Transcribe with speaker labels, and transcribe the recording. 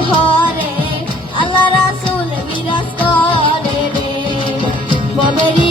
Speaker 1: শহরে আল্লাহ রাসুল বিরাজ করে রে। ববেরি